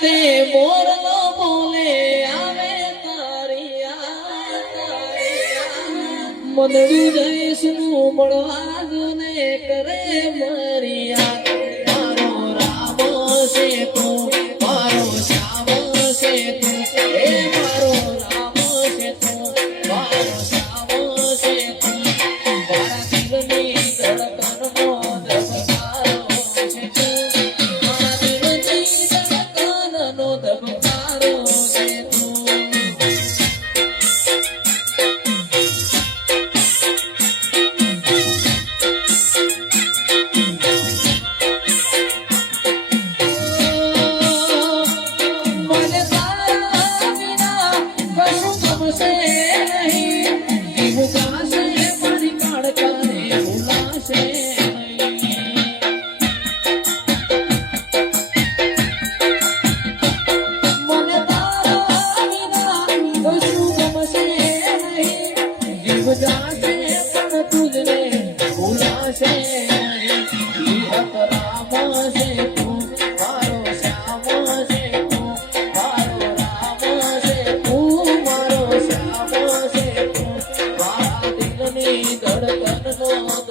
તે મોરલો બોલે આવે તારી મનડું જઈશું મળવા ને કરે મરિયા મારો રામ છે તું મારો શ્યામ છે તું હે મારો રામ છે તું મારો શ્યામ છે તું મારા દિલની ધડકનનો ધબકારો છે તું મારા દિલની ધડકનનો ધબકારો છે તું ધડકન